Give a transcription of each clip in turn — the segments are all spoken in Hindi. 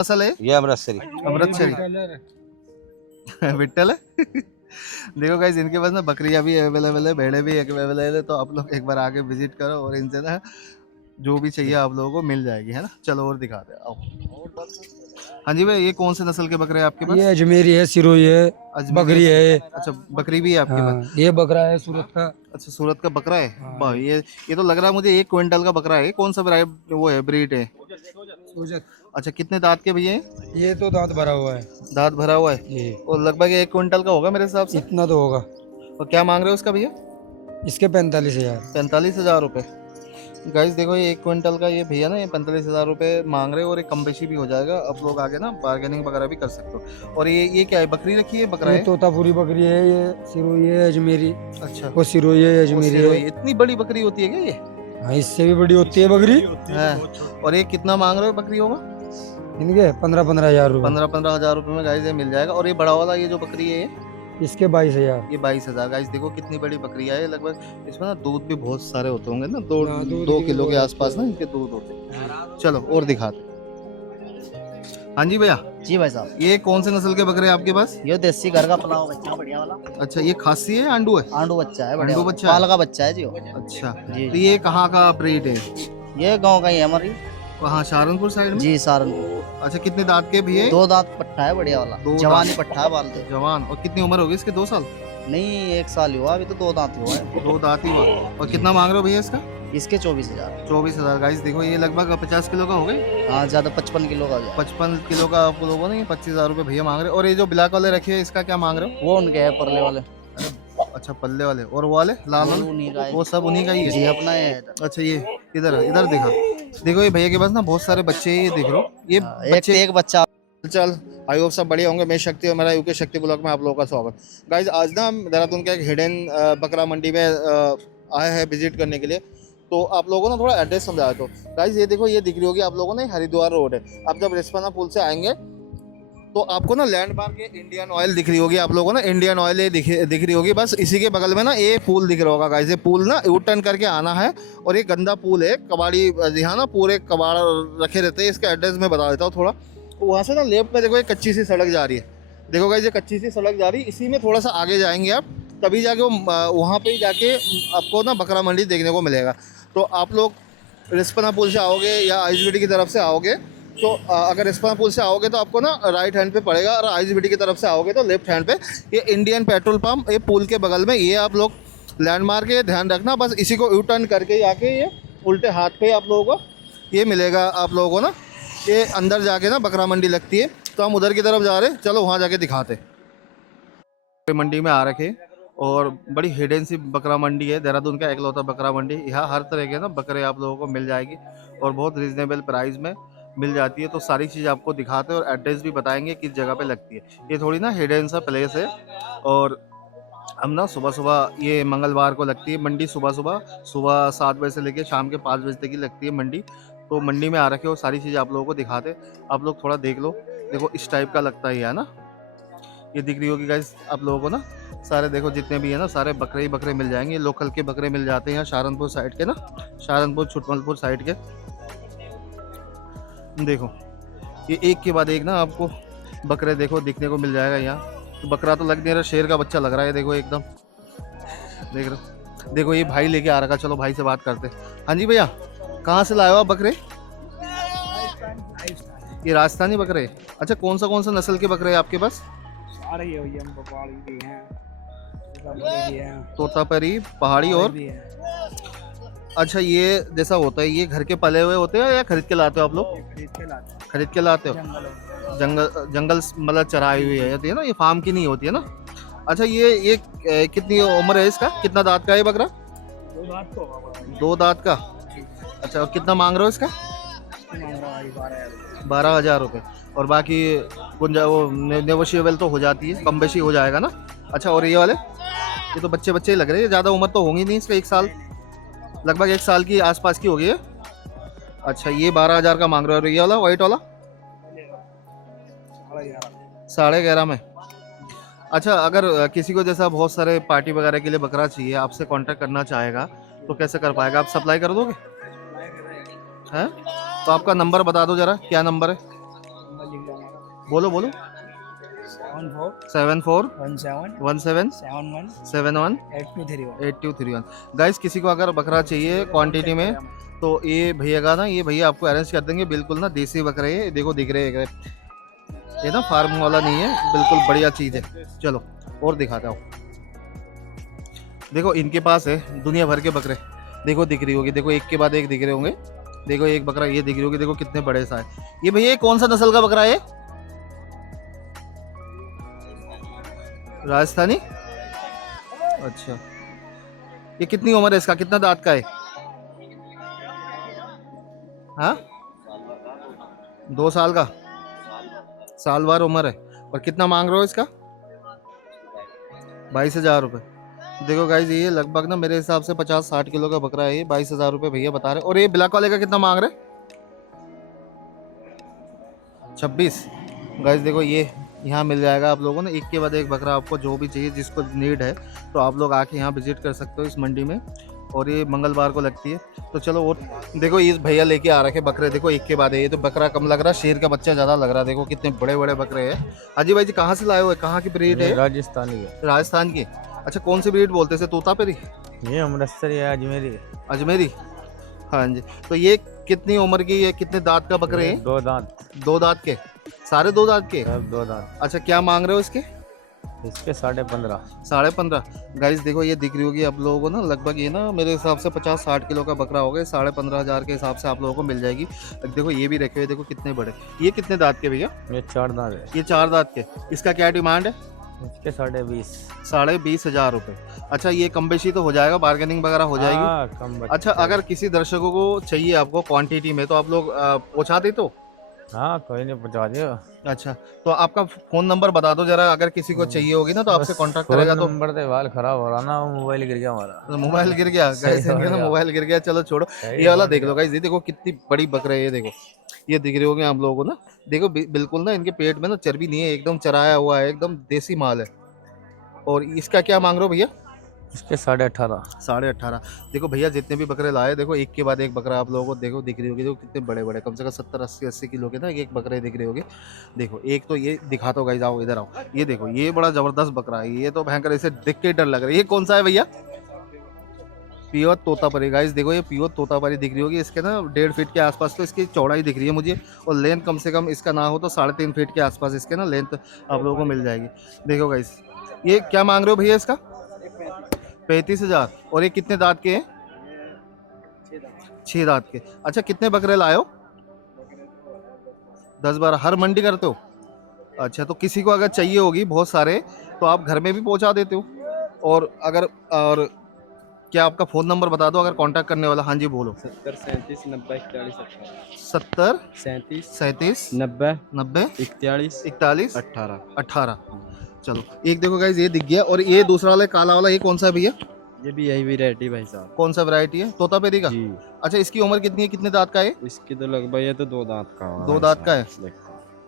असल है ये अमृतसरी अमृतसरी विट्ठल है। देखो गाइस इनके पास ना बकरियां भी अवेलेबल है, भेड़े भी अवेलेबल है, तो आप लोग एक बार आके विजिट करो और इनसे ना जो भी चाहिए आप लोगों को मिल जाएगी, है ना। चलो और दिखाते हैं आओ। हाँ जी भाई, ये कौन से नस्ल के बकरे हैं आपके पास? ये अजमेरी है, सिरोही है, अजमेरी बकरी है। अच्छा बकरी भी है आपके पास? हाँ, ये बकरा है सूरत का। अच्छा सूरत का बकरा है। हाँ, वाह, ये तो लग रहा है मुझे 1 क्विंटल का बकरा है। कौन सा वो है, ब्रीड है? सूजत। अच्छा कितने दांत के भैया हैं? ये तो दांत भरा हुआ है दांत भरा हुआ है ये। और लगभग 1 क्विंटल का होगा मेरे हिसाब से। इतना तो होगा। और क्या मांग रहे हो उसका भैया? इसके 45,000। 45,000 रुपये। गाइस देखो ये 1 क्विंटल का ये भैया ना, ये 45,000 रुपये मांग रहे हो, और एक कम बेशी भी हो जाएगा। आप लोग आगे ना बार्गेनिंग वगैरह भी कर सकते हो। और ये क्या है, बकरी रखी है? बकरा ये है? तोतापुरी बकरी है, ये सिरोही है, अजमेरी। अच्छा वो सिरोही है, अजमेरी है। इतनी बड़ी बकरी होती है क्या ये? हाँ, इससे भी बड़ी होती है बकरी। है। और ये कितना मांग रहे हो बकरियों का? इनके 15,000 रुपये। 15,000 रुपये में गाइस ये मिल जाएगा। और ये बड़ा वाला ये जो बकरी है इसके 22,000। ये 22,000। गाइस देखो कितनी बड़ी बकरी है। लगभग इसमें ना दूध भी बहुत सारे होते होंगे ना, दो हाँ, दूध 2 भी किलो के बहुत आसपास ना इनके दूध होते हैं। चलो और दिखाते। हाँ जी भैया, जी भाई साहब, ये कौन से नस्ल के बकरे हैं आपके पास? ये देसी घर का पलाव बच्चा बढ़िया वाला अच्छा ये खासी है, आंडू है? आंडू बच्चा है, बढ़िया आंडू वाला। बच्चा है? पाल का बच्चा है जी वो। अच्छा जी तो ये कहाँ का ब्रीड है? ये गांव का ही है हमारी। वहाँ सहारनपुर साइड में? जी सहारनपुर। अच्छा कितने दांत के भैया? 2 दांत पट्टा है, बढ़िया वाला। दो जवानी दांत। पट्टा है, बाल दे। जवान। और कितनी उम्र होगी इसके? 2 साल? नहीं 1 साल ही हुआ अभी तो, 2 दांत हुआ है। 2 दांत ही हुआ। और कितना मांग रहे हो भैया इसका? इसके 24,000। 24,000। गाइस देखो ये लगभग 50 किलो का हो गई। हाँ ज्यादा 55 किलो का हो गया। 55 किलो का आप लोगों ने 25,000 रुपये भैया मांग रहे हो। और ये जो ब्लैक वाले रखे हैं इसका क्या मांग रहे हो? वो उनके है परले वाले। अच्छा पल्ले वाले। और वो वाले लाल वो वाले? उन्हीं का है। वो सब उन्हीं का ही जी है? अपना है। अच्छा ये इधर इधर दिखा। देखो ये भैया के पास ना बहुत सारे बच्चे हैं, ये देख लो ये एक बच्चे। से एक बच्चा। चल आई होप सब बढ़िया होंगे। मैं शक्ति और मेरा यूके शक्ति ब्लॉग में आप लोगों का स्वागत। गाइज आज ना हम देहरादून के एक हिडन बकरा मंडी में आए हैं विजिट करने के लिए। तो आप लोगों को ना थोड़ा एड्रेस समझाया। तो गाइज ये देखो ये दिख रही होगी आप लोगों ने, हरिद्वार रोड है। आप जब रिस्पना पुल से आएंगे तो आपको ना लैंडमार्क ये इंडियन ऑयल दिख रही होगी आप लोगों को ना, इंडियन ऑयल ये दिख रही होगी। बस इसी के बगल में ना ये पुल दिख रहा होगा गाइस। ये पुल ना यू टर्न करके आना है। और ये गंदा पुल है, कबाड़ी यहाँ ना पूरे कबाड़ रखे रहते हैं। इसका एड्रेस मैं बता देता हूँ थोड़ा। वहाँ से ना लेफ्ट में देखो एक कच्ची सी सड़क जा रही है। देखो गाइस ये कच्ची सी सड़क जा रही है, इसी में थोड़ा सा आगे जाएंगे आप, तभी जाके वो वहाँ पर ही जाके आपको ना बकरा मंडी देखने को मिलेगा। तो आप लोग रिस्पना पुल से आओगे या आईजीबीटी की तरफ से आओगे तो अगर रिस्पना पुल से आओगे तो आपको ना राइट हैंड पे पड़ेगा, और आईजीबीटी की तरफ से आओगे तो लेफ्ट हैंड पे ये इंडियन पेट्रोल पंप, ये पुल के बगल में ये आप लोग लैंडमार्क है, ध्यान रखना। बस इसी को यू टर्न करके जाके ये उल्टे हाथ पे आप लोगों को ये मिलेगा आप लोगों को ना। ये अंदर जाके ना बकरा मंडी लगती है, तो हम उधर की तरफ जा रहे हैं। चलो वहाँ जाके दिखाते। मंडी में आ रखे और बड़ी हिडन सी बकरा मंडी है, देहरादून का एकलौता बकरा मंडी। यहाँ हर तरह के ना बकरे आप लोगों को मिल जाएगी और बहुत रिजनेबल प्राइस में मिल जाती है। तो सारी चीज़ आपको दिखाते हैं और एड्रेस भी बताएंगे किस जगह पे लगती है। ये थोड़ी ना हिडन सा प्लेस है। और हम ना सुबह सुबह, ये मंगलवार को लगती है मंडी, सुबह 7 बजे से लेकर शाम के 5 बजे तक की लगती है मंडी। तो मंडी में आ रखे और सारी चीज़ आप लोगों को दिखाते। आप लोग थोड़ा देख लो। देखो इस टाइप का लगता है ना, ये दिख रही होगी गाइस आप लोगों को ना। सारे देखो जितने भी है ना सारे बकरे ही बकरे मिल जाएंगे। लोकल के बकरे मिल जाते हैं यहाँ सहारनपुर साइड के ना, सहारनपुर छुटमलपुर साइड के। देखो ये एक के बाद एक ना आपको बकरे देखो दिखने को मिल जाएगा यहाँ। तो बकरा तो लग नहीं रहा, शेर का बच्चा लग रहा है। देखो एकदम देख रहे, देखो ये भाई लेके आ रखा। चलो भाई से बात करते। हाँ जी भैया, कहाँ से लाए हो आप बकरे? ये राजस्थानी बकरे। अच्छा कौन सा नस्ल के बकरे हैं आपके पास? सारे ही हैं, बकवाड़ी भी हैं, भी हैं, तोतापरी, पहाड़ी और अच्छा ये जैसा होता है, ये घर के पले हुए होते हैं या खरीद के लाते हो आप लोग? खरीद के लाते हैं। खरीद के लाते हो? जंगल मतलब चराई हुई है ना, ये फार्म की नहीं होती है ना। अच्छा ये कितनी उम्र है इसका? कितना दांत का है बकरा? 2 दांत तो होगा। 2 दांत का। अच्छा और कितना मांग रहे हो इसका? 12,000 रुपये। और बाकी वो नेगोशिएबल तो हो जाती है, कम बेशी हो जाएगा ना। अच्छा और ये वाले, ये तो बच्चे ही लग रहे हैं, ज़्यादा उम्र तो होंगी नहीं इसका, 1 साल, लगभग 1 साल की आसपास की होगी है। अच्छा ये 12,000 का मांग रहे हो। और ये वाला वाइट वाला 11.5 में। अच्छा अगर किसी को जैसा बहुत सारे पार्टी वगैरह के लिए बकरा चाहिए, आपसे कांटेक्ट करना चाहेगा तो कैसे कर पाएगा? आप सप्लाई कर दोगे हैं? तो आपका नंबर बता दो जरा, क्या नंबर है? लिख लो हमारा बोलो बोलो 74 74 17 17 71 71 8231 8231। गाइस किसी को अगर बकरा चाहिए क्वांटिटी में तो ये भैया का ना, ये भैया आपको अरेंज कर देंगे। बिल्कुल ना देसी बकरे हैं, देखो दिख रहे हैं, ये ना फार्म वाला नहीं है, बिल्कुल बढ़िया चीज़ है। चलो और दिखाता हूँ। देखो इनके पास है दुनिया भर के बकरे, देखो दिख रही होगी, देखो एक के बाद एक दिख रहे होंगे। देखो एक बकरा ये दिख रही होगी, देखो कितने बड़े सा है ये भैया। ये कौन सा नस्ल का बकरा है? राजस्थानी। अच्छा ये कितनी उम्र है इसका, कितना दांत का है? हाँ 2 साल का, साल भर उम्र है। और कितना मांग रहे हो इसका? 22,000 रुपये। देखो गाइज ये लगभग ना मेरे हिसाब से 50-60 किलो का बकरा है ये। 22,000 रुपये भैया बता रहे। और ये ब्लैक वाले का कितना मांग रहे? 26। गाइज देखो ये यहाँ मिल जाएगा आप लोगों ने एक के बाद एक बकरा, आपको जो भी चाहिए जिसको नीड है तो आप लोग आके यहाँ विजिट कर सकते हो इस मंडी में। और ये मंगलवार को लगती है। तो चलो और देखो ये भैया लेके आ रखे बकरे, देखो एक के बाद है। ये तो बकरा कम लग रहा है, शेर का बच्चा ज़्यादा लग रहा है। देखो कितने बड़े बड़े बकरे हैं। हाजी भाई जी कहाँ से लाए हुए, कहाँ की ब्रीड है? राजस्थानी है। राजस्थान की। अच्छा कौन सी ब्रीड बोलते हैं? तोतापरी, ये अमृतसर है, अजमेरी। अजमेरी। हाँ जी। तो ये कितनी उम्र की है, कितने दांत का बकरे हैं? 2 दांत। 2 दांत के, सारे 2 दांत के? सब 2 दांत। अच्छा क्या मांग रहे हो इसके? इसके 15.5। 15.5। गाइस देखो ये दिख रही होगी आप लोगों को ना, लगभग ये ना मेरे हिसाब से 50-60 किलो का बकरा हो गया। 15,500 के हिसाब से आप लोगों को मिल जाएगी। देखो ये भी रखे हुए, देखो कितने बड़े। ये कितने दांत के भैया? ये 4 दांत है। ये 4 दांत के। इसका क्या डिमांड है? इसके 20.5। 20,500 रुपये। अच्छा ये कम बेशी तो हो जाएगा, बार्गेनिंग वगैरह हो जाएगी? हाँ, कम। अच्छा अगर किसी दर्शकों को चाहिए आपको क्वांटिटी में तो आप लोग पहुंचा दे तो? हाँ कोई नहीं, पहुंचा दियो। अच्छा तो आपका फ़ोन नंबर बता दो जरा, अगर किसी को चाहिए होगी ना तो आपसे कांटेक्ट करेगा तो? नंबर से बाल खराब हो रहा ना, मोबाइल गिर गया हमारा। तो मोबाइल गिर गया गाइस, इनका ना मोबाइल गिर गया। चलो छोड़ो, ये वाला देख लो गाइस, ये देखो कितनी बड़ी बकरे है। ये देखो ये दिख रहे होंगे आप लोगों को ना, देखो बिल्कुल ना इनके पेट में ना चर्बी नहीं है, एकदम चराया हुआ है, एकदम देसी माल है। और इसका क्या मांग रहे हो भैया? इसके 18.5। 18.5। देखो भैया जितने भी बकरे लाए, देखो एक के बाद एक बकरा आप लोगों को देखो दिख रही होगी। देखो कितने बड़े बड़े, कम से कम 70-80 किलो के ना एक बकरे दिख रहे होंगे। देखो एक तो ये दिखाता हूँ गाइस, आओ इधर आओ। ये देखो ये बड़ा जबरदस्त बकरा है, ये तो भयंकर, इसे देख के डर लग रहा है। ये कौन सा है भैया? प्योर तोतापरी। गाइस देखो ये प्योर तोतापरी दिख रही होगी। इसके ना 1.5 फीट के आसपास तो इसकी चौड़ाई दिख रही है मुझे, और लेंथ कम से कम इसका ना हो तो 3.5 फीट के आसपास इसके ना लेंथ आप लोगों को मिल जाएगी। देखो गाइस ये क्या मांग रहे हो भैया इसका? 35,000। और ये कितने दांत के हैं? 6 दांत के। अच्छा कितने बकरे लाए हो? 10-12। हर मंडी करते हो? अच्छा तो किसी को अगर चाहिए होगी बहुत सारे तो आप घर में भी पहुंचा देते हो? और अगर और क्या आपका फ़ोन नंबर बता दो अगर कांटेक्ट करने वाला। हाँ जी बोलो। 70 37 90 41 18। 70 37 37 90 90 41 41 18। 18। चलो एक देखो गाइज ये दिख गया। और ये दूसरा वाला काला वाला ये कौन सा है भैया? ये भी यही वैरायटी भाई साहब। कौन सा वैरायटी है? तोतापरी का? जी। अच्छा इसकी उम्र कितनी है, कितने दांत का है? इसकी तो लगभग ये तो 2 दांत का है। 2 दांत का है?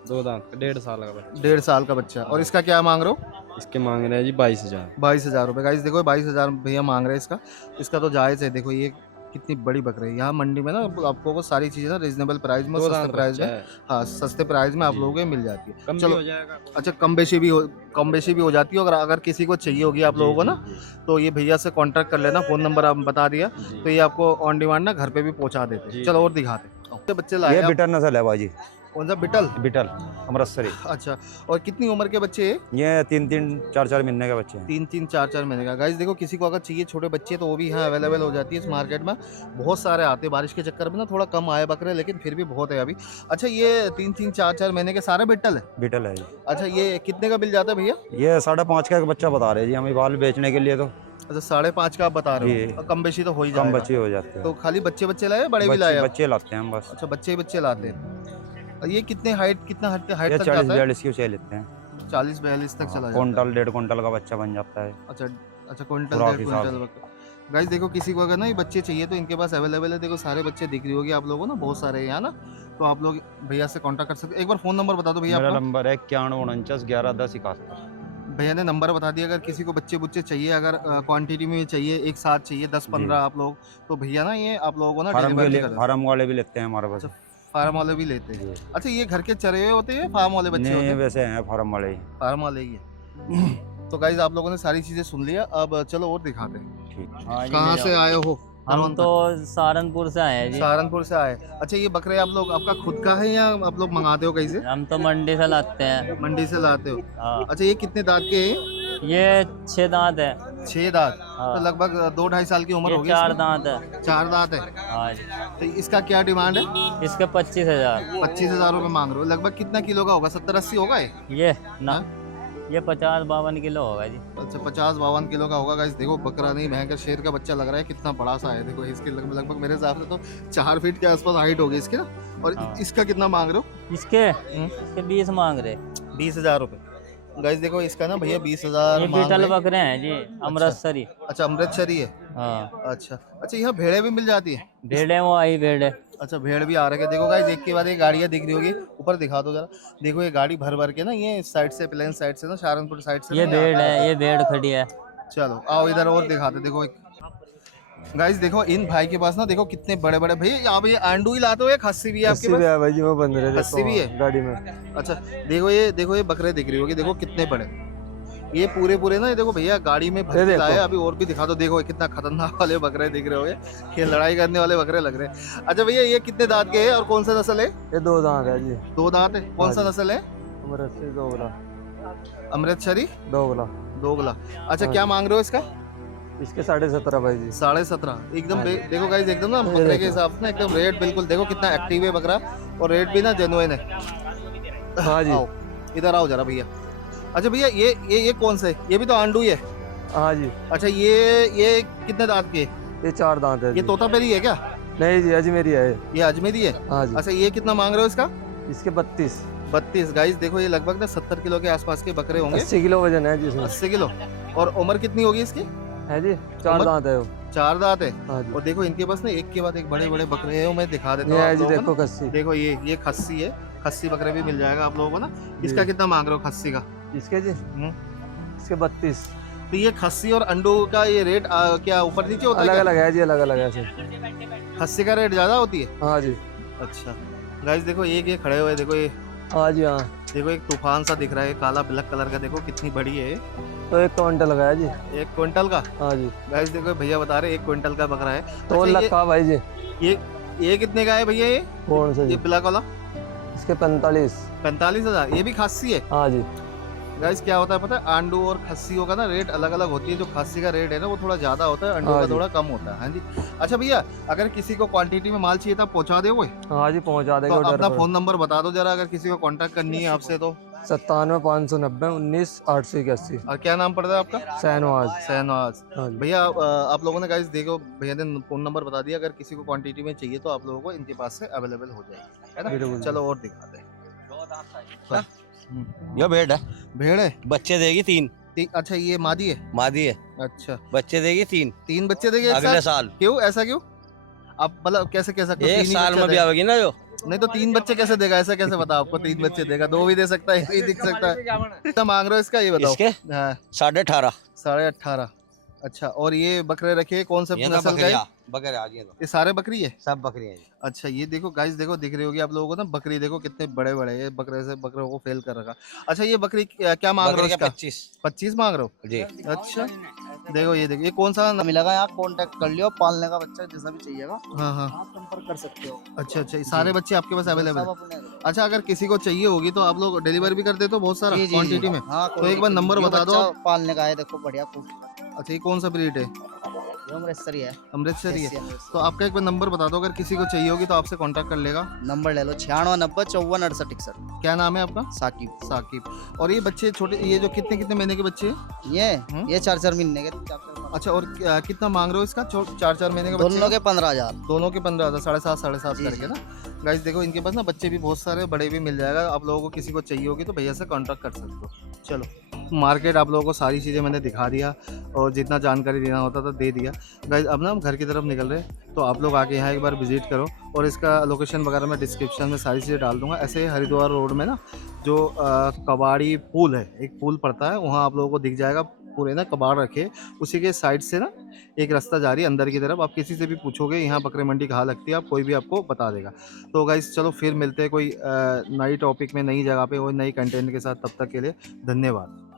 2 दांत का, 1.5 साल का बच्चा। 1.5 साल का बच्चा। और इसका क्या मांग रहे हो? इसके मांग रहे हैं जी 22,000। 22,000 रुपये। गाइस देखो 22,000 भैया मांग रहे हैं इसका। इसका तो जायज़ है। देखो ये कितनी बड़ी बकरी है। यहाँ मंडी में ना आपको वो सारी चीज़ें ना रीजनेबल प्राइस में, सस्ते प्राइस में, हाँ सस्ते प्राइस में आप लोगों को मिल जाती है। चलो हो जाएगा। अच्छा कम बेशी भी हो जाती है। अगर किसी को चाहिए होगी आप लोगों को ना तो ये भैया से कांटेक्ट कर लेना। फ़ोन नंबर आप बता दिया तो ये आपको ऑन डिमांड ना घर पे भी पहुंचा देते हैं। चलो और दिखाते। बच्चे लाए ये आप? बिटल नस्ल है बाजी। कौन सा? बिटल। बिटल अमृतसरी। अच्छा और कितनी उम्र के बच्चे हैं? ये 3-3 4-4 महीने के बच्चे हैं। 3-3 4-4 महीने का। गाइस देखो किसी को अगर चाहिए छोटे बच्चे तो वो भी यहाँ अवेलेबल हो जाती है इस मार्केट में। बहुत सारे आते हैं, बारिश के चक्कर में ना थोड़ा कम आए बकरे, लेकिन फिर भी बहुत है अभी। अच्छा ये 3-3 4-4 महीने के सारे बिट्टल है? बिटल है जी। अच्छा ये कितने का मिल जाता है भैया? ये 5.5 का एक बच्चा बता रहे जी हमें, बाल बेचने के लिए। तो अच्छा 5.5 का आप बता रहे हो? कम बेशी तो हो ही कम जाएगा। बच्चे हो जाते हैं। तो खाली बच्चे लाए बड़े भी लाए? बच्चे लाते हैं हम बस। अच्छा बच्चे लाते हैं। और ये कितने हाइट तक जाता है? 40-42 की ऊंचाई लेते हैं। 40-42 तक चला जाता है। क्विंटल 1.5 क्विंटल का बच्चा बन जाता है। अच्छा क्विंटल खुराक 1.5 हिसाब क्विंटल। गाइस देखो किसी को अगर ना ये बच्चे चाहिए तो इनके पास अवेलेबल है। देखो सारे बच्चे दिख रही होगी आप लोगों को ना, बहुत सारे हैं यहाँ ना, तो आप लोग भैया से कांटेक्ट कर सकते हैं। एक बार फ़ोन नंबर बता दो भैया मेरा आपका। नंबर है 9149 11 10 71। भैया ने नंबर बता दिया। अगर किसी को बच्चे चाहिए, अगर क्वांटिटी में चाहिए, एक साथ चाहिए 10-15 आप लोग, तो भैया ना ये आप लोगों को ना फार्म डिलीवरी कर दें। फार्म वाले भी लेते हैं हमारे पास। फार्म वाले भी लेते हैं। अच्छा, ये घर के चरे हुए होते हैं, फार्म वाले बच्चे होते नहीं हैं? वैसे हैं फार्म वाले ही। फार्म वाले ही है। तो गाइज आप लोगों ने सारी चीजें सुन लिया, अब चलो और दिखाते हैं। ठीक। कहाँ से आए हो? हम तो सहारनपुर से आए हैं जी। सहारनपुर से आए। अच्छा, ये बकरे आप लोग आपका खुद का है या आप लोग मंगाते हो कहीं से? हम तो मंडी से लाते हैं। मंडी से लाते हो? हाँ। अच्छा, ये कितने दांत के हैं? ये 6 दांत है। 6 दांत। हाँ। तो लगभग 2-2.5 साल की उम्र ये होगी। 4 दांत है। 4 दांत है। हाँ जी। तो इसका क्या डिमांड है? इसके 25,000। 25,000 रुपये मांग रहे हो। लगभग कितना किलो का होगा? 70-80 होगा ये ना ये 50-52 किलो होगा जी। अच्छा, 50-52 किलो का होगा। गाइस देखो, बकरा नहीं महंगा, शेर का बच्चा लग रहा है, कितना बड़ा सा है। देखो इसके लगभग मेरे हिसाब से तो 4 फीट के आसपास हाइट होगी इसकी ना। और हाँ। इसका कितना मांग रहे हो? इसके 20 मांग रहे। 20,000 रुपये। गाइस देखो, इसका ना भैया 20,000 ये मांग बीटल रहे हैं। बकरे हैं जी, अमृतसरी। अच्छा, अमृतसरी है। हाँ। अच्छा, यहाँ भेड़े भी मिल जाती है? भेड़े वो आई भेड़ है। अच्छा, भेड़ भी आ रहे हैं। देखो गाइस, एक के बाद एक गाड़ियाँ दिख रही होगी। ऊपर दिखा दो जरा। देखो ये गाड़ी भर भर के ना, ये इस साइड से, प्लेन साइड से ना, सहारनपुर साइड से ये ना भेड़ आता है, ये भेड़ खड़ी है। चलो आओ इधर और दिखाते। देखो एक गाइस, देखो इन भाई के पास ना, देखो कितने बड़े बड़े। भैया आप ये आंडू ही लाते हो या खस्सी भी है आपके पास? भाई जी वो बंद रहे खस्सी भी है गाड़ी में। अच्छा, देखो ये बकरे दिख रही होगी। देखो कितने बड़े ये पूरे ना। ये देखो भैया गाड़ी में भर के लाए। अभी और भी दिखा दो। देखो कितना खतरनाक वाले बकरे दिख रहे होंगे, ये लड़ाई करने वाले बकरे लग रहे हैं। अच्छा भैया, ये कितने दांत के हैं और कौन सा नस्ल है? ये 2 दांत है जी। 2 दांत है। कौन सा नस्ल है? अमृतसरी दोगला। दोगला। अच्छा, क्या मांग रहे हो इसका? इसके 17.5 भाई जी। 17.5 एकदम। देखो गाइस, एकदम ना बकरे के हिसाब से ना एकदम रेट बिल्कुल। देखो कितना एक्टिव है बकरा, और रेट भी ना जेन्युइन है। हाँ जी। आओ इधर आओ जरा भैया। अच्छा भैया, ये कौन सा है? ये भी तो आंडू ही है। हाँ जी। अच्छा, ये कितने दांत के? ये 4 दांत है। ये तोतापुरी है क्या? नहीं जी, अजमेरी है। ये अजमेरी है। हाँ जी। अच्छा, ये कितना मांग रहे हो इसका? इसके 32 गाइस देखो, ये लगभग ना 70 किलो के आसपास के बकरे होंगे। 80 किलो वजन है जी इसमें। 80 किलो। और उम्र कितनी होगी इसकी? है जी 4 दांत है वो। 4 दांत है। हाँ जी। और देखो इनके पास ना एक के बाद एक बड़े बड़े बकरे हैं। मैं दिखा देता ये हूँ है आप जी, लोगों को देखो ना। खस्सी। देखो ये खस्सी है। खस्सी बकरे भी मिल जाएगा आप लोगों को ना। इसका कितना मांग रहे हो खस्सी का? इसके जी इसके 32। तो ये खस्सी और अंडू का ये रेट क्या ऊपर नीचे होता अलग है? अलग है जी, अलग अलग है ऐसे। खस्सी का रेट ज्यादा होती है? हाँ जी। अच्छा गाइस देखो, एक ये खड़े हुए, देखो ये, हाँ जी। हाँ, देखो एक तूफान सा दिख रहा है, काला ब्लैक कलर का। देखो कितनी बड़ी है। तो 1 क्विंटल का है जी। 1 क्विंटल का? हाँ जी। गाइस देखो भैया बता रहे 1 क्विंटल का बकरा है। तो अच्छा, लग का भाई जी। ये कितने का है भैया? ये कौन सा ये जी? ब्लैक वाला? इसके 45। 45,000। ये भी खस्सी है? हाँ जी। गाइस क्या होता है पता है, आंडू और खस्सियों का ना रेट अलग अलग होती है। जो खस्सी का रेट है ना वो थोड़ा ज्यादा होता है, अंडू हाँ का जी। थोड़ा कम होता है। हाँ जी। अच्छा भैया, अगर किसी को क्वांटिटी में माल चाहिए तो आप पहुंचा दोगे? हाँ जी, पहुँचा तो देगा अपना ऑर्डर पर। फोन नंबर बता दो जरा, अगर किसी को कांटेक्ट करनी है आपसे तो। 97 590 19 881। और क्या नाम पड़ता है आपका? शहनवाज। शहनवाज। हाँ जी। भैया आप लोगों ने गाइस देखो, भैया ने फोन नंबर बता दिया। अगर किसी को क्वांटिटी में चाहिए तो आप लोगों को इनके पास से अवेलेबल हो जाएगी, है ना? बिल्कुल। चलो और दिखाते हैं। ये भेड़ है, भेड़ है? बच्चे देगी 3। अच्छा, ये मादी है? मादी है, अच्छा, बच्चे देगी 3 3 बच्चे देंगे एक अगले साथ? साल। क्यों, ऐसा क्यों? आप मतलब कैसे कह सकते हो? 1 तीन ही साल बच्चे में भी देगा? आवेगी ना जो। नहीं तो 3 बच्चे कैसे देगा? ऐसा कैसे बता आपको 3 बच्चे देगा? 2 भी दे सकता है, 1 भी दिख सकता है। कितना मांग रहे हो इसका, ये बताओ। इसके हाँ 18.5। 18.5। अच्छा, और ये बकरे रखे कौन से ये ना नस्ल का है? बकरियां, बकरे आ गई तो ये सारे बकरी है? सब बकरियां हैं। अच्छा, ये देखो गाइस, देखो दिख रही होगी आप लोगों को ना बकरी। देखो कितने बड़े बड़े, ये बकरे से बकरों को फेल कर रखा। अच्छा, ये बकरी क्या मांग रहे हो बकरी इसका? का 25 25 मांग रहे हो? जी। अच्छा, देखो ये कौन सा मिलेगा, यहाँ कांटेक्ट कर लियो। पालने का बच्चा जैसा भी चाहिएगा हाँ हाँ। आप संपर्क कर सकते हो। अच्छा अच्छा, ये सारे बच्चे आपके पास अवेलेबल सब है? अपने। अच्छा, अगर किसी को चाहिए होगी तो आप लोग डिलीवर भी कर देते हो बहुत सारा जी, जी, क्वांटिटी में? हाँ, तो एक बार नंबर बता दो। पालने का है, देखो बढ़िया खूब। अच्छा, ये कौन सा ब्रीड है? ये अमृतसरी है। अमृतसरी है? देसी अमृतसरी। तो आपका एक बार नंबर बता दो, अगर किसी को चाहिए होगी तो आपसे कांटेक्ट कर लेगा। नंबर ले लो 96 90 54 68 61। क्या नाम है आपका? साकिब। साकिब। और ये बच्चे छोटे, ये जो कितने कितने महीने के बच्चे हैं? ये 4 महीने के 4 अच्छा, और कितना मांग रहे हो इसका? 4 महीने का बच्चे दोनों के 15,000। दोनों के 15,000, 7.5 जी, करके ना। गाइस देखो इनके पास ना बच्चे भी बहुत सारे, बड़े भी मिल जाएगा। आप लोगों को किसी को चाहिए होगी तो भैया से कांटेक्ट कर सकते हो। चलो, मार्केट आप लोगों को सारी चीज़ें मैंने दिखा दिया और जितना जानकारी देना होता था दे दिया। गाइस अब ना हम घर की तरफ निकल रहे हैं, तो आप लोग आके यहाँ एक बार विजिट करो। और इसका लोकेशन वगैरह मैं डिस्क्रिप्शन में सारी चीज़ें डाल दूँगा। ऐसे हरिद्वार रोड में ना जो कबाड़ी पुल है, एक पुल पड़ता है, वहाँ आप लोगों को दिख जाएगा। पूरे ना कबाड़ रखे, उसी के साइड से ना एक रास्ता जा रही है अंदर की तरफ। आप किसी से भी पूछोगे यहाँ बकरे मंडी कहाँ लगती है, आप कोई भी आपको बता देगा। तो गाइस चलो फिर मिलते हैं कोई नई टॉपिक में, नई जगह पे और नई कंटेंट के साथ। तब तक के लिए धन्यवाद।